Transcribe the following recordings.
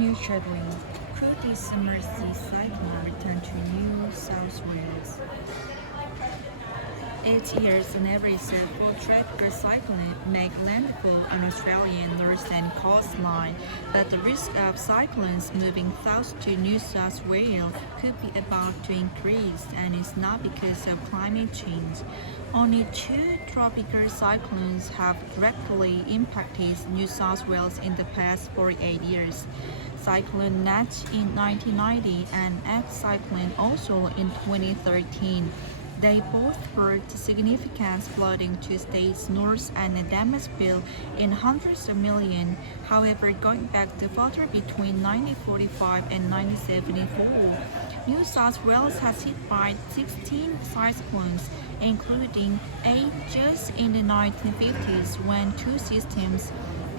News-shadowing. Could this summer sea cyclone return to New South Wales? 8 years on average, four tropical cyclones make landfall on Australian northern coastline, but the risk of cyclones moving south to New South Wales could be about to increase, and it's not because of climate change. Only two tropical cyclones have directly impacted New South Wales in the past 48 years. Cyclone Natch in 1990 and X-cyclone also in 2013. They both brought significant flooding to states north and Damascus in hundreds of millions. However, going back to further between 1945 and 1974, New South Wales has hit by 16 cyclones, including 8 just in the 1950s when two systems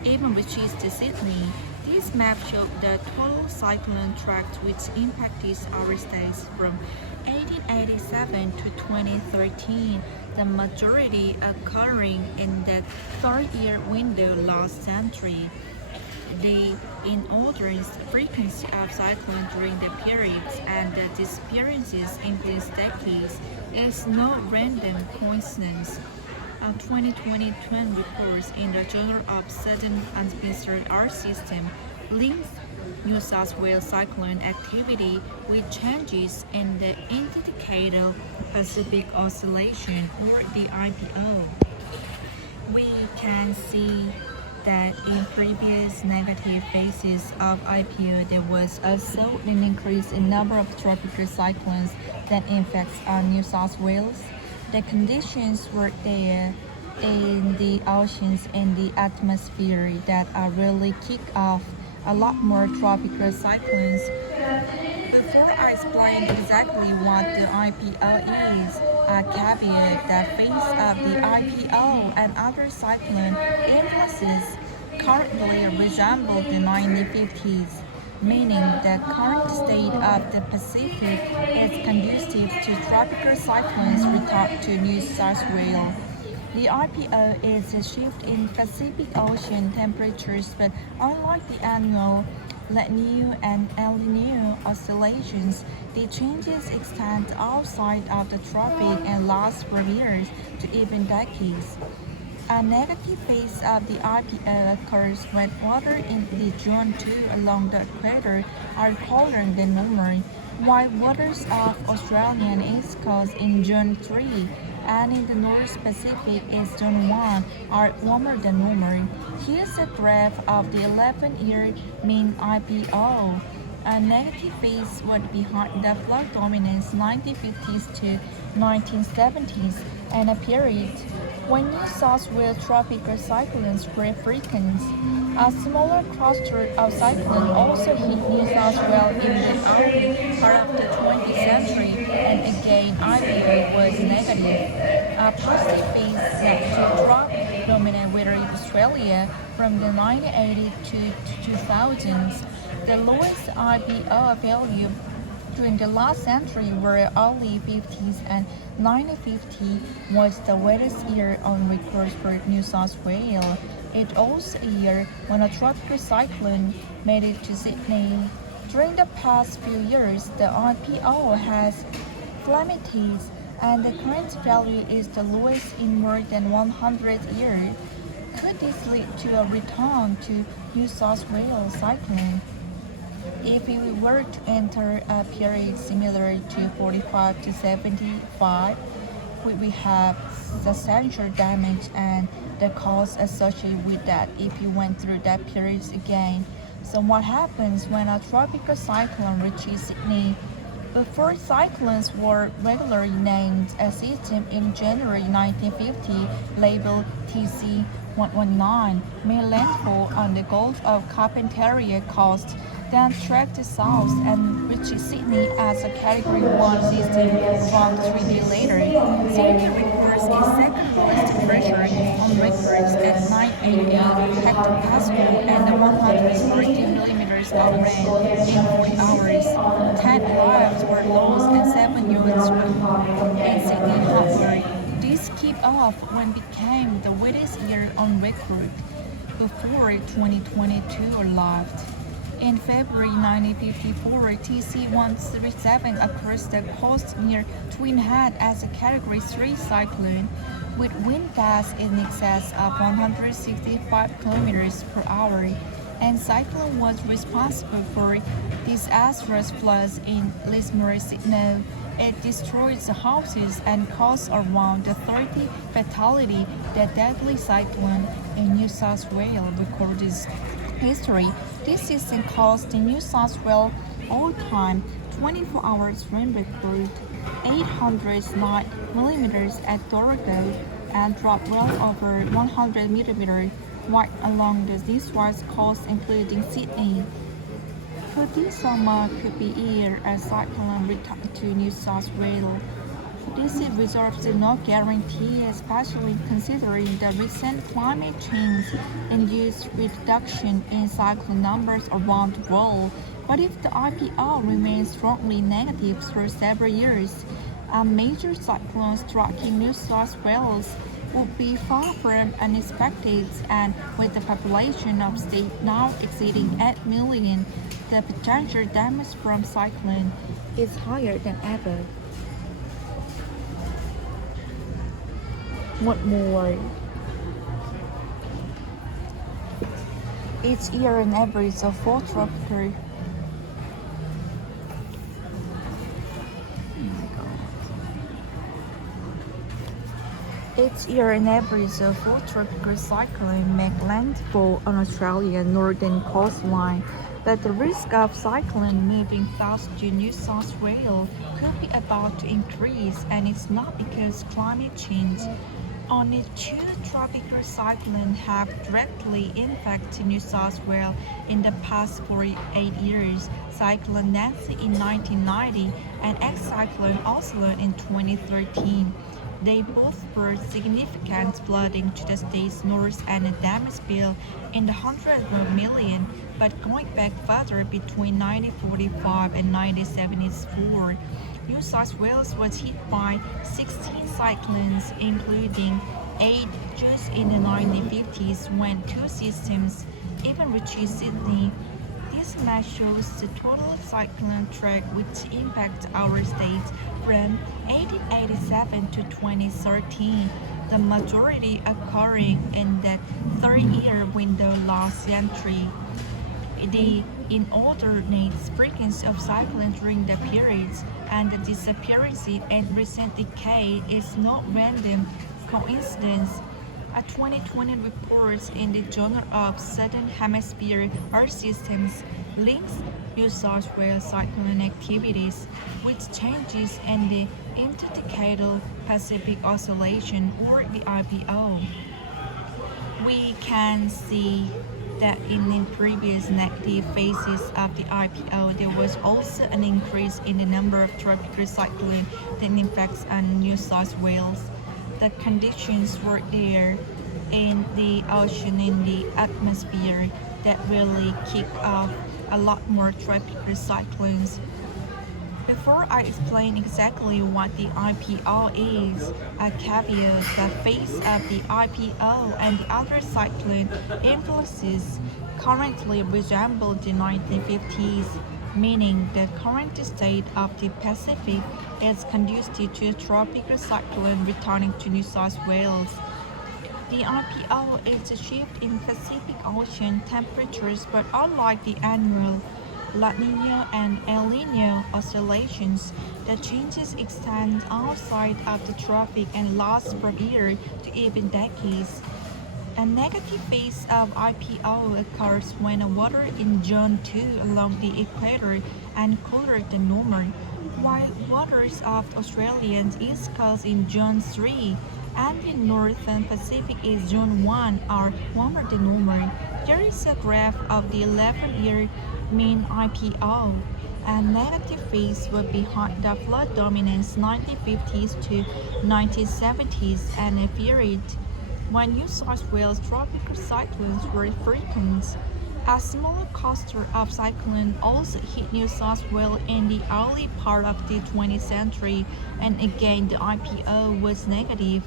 even reached Sydney. This map showed the total cyclone track which impacted our states from 1887 to 2013, the majority occurring in the 3-year window last century. The inordinate frequency of cyclones during the periods and the disappearances in these decades is no random coincidence. A 2020 trend reports in the Journal of Southern Hemisphere Earth System links New South Wales cyclone activity with changes in the Indicator Pacific Oscillation, or the IPO. We can see that in previous negative phases of IPO, there was also an increase in number of tropical cyclones that impacts New South Wales. The conditions were there in the oceans and the atmosphere that are really kick off a lot more tropical cyclones. Before I explain exactly what the IPO is, a caveat that phase of the IPO and other cyclone influences currently resemble the 1950s, meaning the current state of the Pacific is conducive to tropical cyclones return to New South Wales. The IPO is a shift in Pacific Ocean temperatures, but unlike the annual La Nina and El Nino oscillations, the changes extend outside of the tropic and last for years to even decades. A negative phase of the IPO occurs when water in the Zone 2 along the equator are colder than normal, while waters off Australian east coast in Zone 3 and in the North Pacific in Zone 1 are warmer than normal. Here's a graph of the 11-year mean IPO. A negative phase was behind the flood dominance 1950s to 1970s, and a period when New South Wales tropical cyclones were frequent. A smaller cluster of cyclones also hit New South Wales in the early part of the 20th century, and again IPO was negative. A positive phase led to drop dominant weather in Australia from the 1980s to 2000s. The lowest IPO value during the last century were early 50s, and 1950 was the wettest year on record for New South Wales. It was a year when a tropical cyclone made it to Sydney. During the past few years, the IPO has plummeted, and the current value is the lowest in more than 100 years. Could this lead to a return to New South Wales cyclone? If we were to enter a period similar to 45 to 75, we will have substantial damage and the cost associated with that if you went through that period again. So what happens when a tropical cyclone reaches Sydney? Before cyclones were regularly named a system in January 1950, labeled TC119, made landfall on the Gulf of Carpentaria coast, then tracked south and reached Sydney as a Category 1 system about 3 days later. Sydney records its second lowest pressure on records at 988 hectopascal and 140 millimeters of rain in 40 hours. 10 lives were lost and 7 units were in Sydney Harbour. This kicked off when it became the wettest year on record before 2022 arrived. In February 1954, TC-137 across the coast near Twin Head as a Category 3 cyclone, with wind gusts in excess of 165 km per hour, and cyclone was responsible for disastrous floods in Lismore, Sydney. It destroyed the houses and caused around 30 fatalities. The deadly cyclone in New South Wales records history. This season caused the New South Wales all-time 24 hours rain record 809 millimeters at Dorado and dropped well over 100 millimeters right along the eastwest coast, including Sydney. But this summer could be year as cyclone return to New South Wales. These results do not guarantee, especially considering the recent climate change-induced reduction in cyclone numbers around the world. But if the IPO remains strongly negative for several years, a major cyclone striking New South Wales would be far from unexpected, and with the population of the state now exceeding 8 million, the potential damage from cyclone is higher than ever. What more? Each year an average of 4 tropical Each year, an average of 4 tropical cyclones make landfall on Australia's northern coastline, but the risk of cyclone moving south to New South Wales could be about to increase, and it's not because climate change. Only 2 tropical cyclones have directly impacted New South Wales in the past 48 years: Cyclone Nancy in 1990 and ex-cyclone Oslo in 2013. They both brought significant flooding to the state's north and a damage bill in the hundreds of millions, but going back further between 1945 and 1974, New South Wales was hit by 16 cyclones, including 8 just in the 1950s when 2 systems even reached Sydney. This map shows the total cyclone track which impacted our state from 1887 to 2013, the majority occurring in the 3-year window last century. The inordinate frequency of cyclones during the periods and the disappearance in recent decades is not random coincidence. A 2020 report in the Journal of Southern Hemisphere Earth Systems links New South Wales cyclone activities with changes in the Interdecadal Pacific Oscillation, or the IPO. We can see that in the previous negative phases of the IPO, there was also an increase in the number of tropical cyclones that impacts on New South Wales. The conditions were there in the ocean, in the atmosphere, that really kick off a lot more tropical cyclones. Before I explain exactly what the IPO is, a caveat: the phase of the IPO and the other cyclone influences currently resemble the 1950s, meaning the current state of the Pacific is conducive to a tropical cyclone returning to New South Wales. The IPO is a shift in Pacific Ocean temperatures, but unlike the annual La Nina and El Nino oscillations, the changes extend outside of the tropic and last from years to even decades. A negative phase of IPO occurs when the water in Zone 2 along the equator and cooler than normal, while waters of Australia's east coast in Zone 3 and the northern Pacific in Zone 1 are warmer than normal. There is a graph of the 11-year mean IPO. A negative phase would be the flood dominance 1950s to 1970s, and a period when New South Wales tropical cyclones were frequent. A smaller cluster of cyclones also hit New South Wales in the early part of the 20th century, and again the IPO was negative.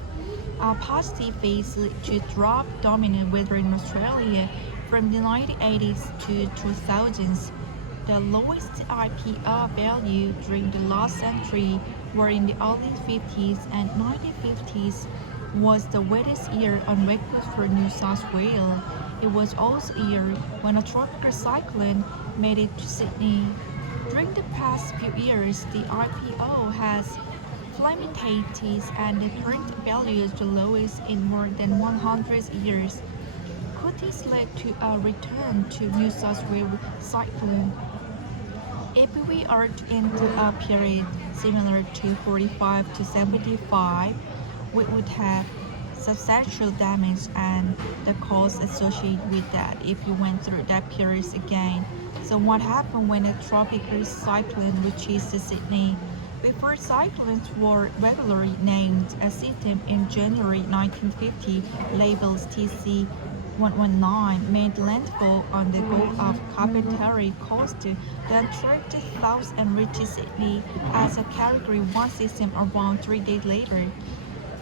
A positive phase led to drop dominant weather in Australia From the 1980s to 2000s, the lowest IPR value during the last century were in the early 50s and 1950s was the wettest year on record for New South Wales. It was also a year when a tropical cyclone made it to Sydney. During the past few years, the IPO has plummeted and the current value is the lowest in more than 100 years. Could this lead to a return to New South Wales cyclone? If we are to enter a period similar to 45 to 75, we would have substantial damage and the cost associated with that if you went through that period again. So what happened when a tropical cyclone reaches Sydney? Before cyclones were regularly named a system in January 1950, labels TC 119 made landfall on the Gulf of Carpentry coast, then tracked south and reached Sydney as a Category 1 system around 3 days later.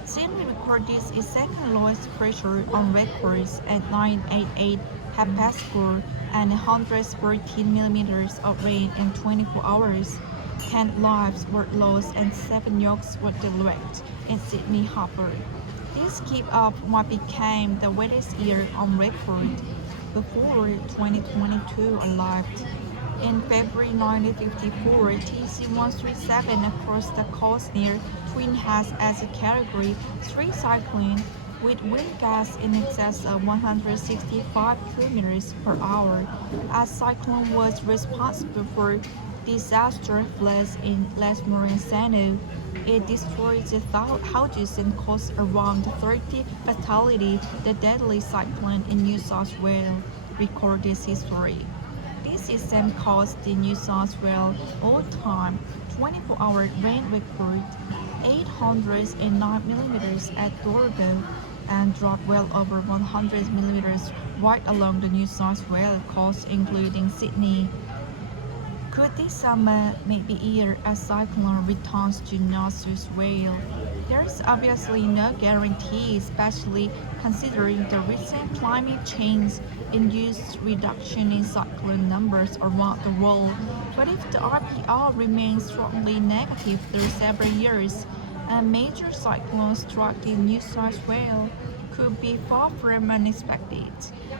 Sydney recorded its second lowest pressure on records at 988 hectopascal and 114 millimeters of rain in 24 hours. 10 lives were lost and 7 yachts were wrecked in Sydney Harbour. This kicked off what became the wettest year on record before 2022 arrived. In February 1954, TC-137 across the coast near Twin Heads as a Category 3 cyclone with wind gusts in excess of 165 kilometers per hour. As cyclone was responsible for disaster floods in Lesmore and Sano. It destroyed the houses and caused around 30 fatalities. The deadly cyclone in New South Wales recorded history. This system caused the New South Wales all-time 24-hour rain record 809 millimeters at Dorado and dropped well over 100 millimeters right along the New South Wales coast, including Sydney. Could this summer, maybe year, a cyclone returns to North South Wales? There is obviously no guarantee, especially considering the recent climate change-induced reduction in cyclone numbers around the world. But if the RPR remains strongly negative through several years, a major cyclone struck in New South Wales could be far from unexpected.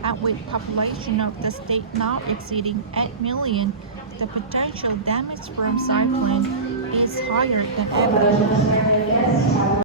And with population of the state now exceeding 8 million, the potential damage from cyclone is higher than ever.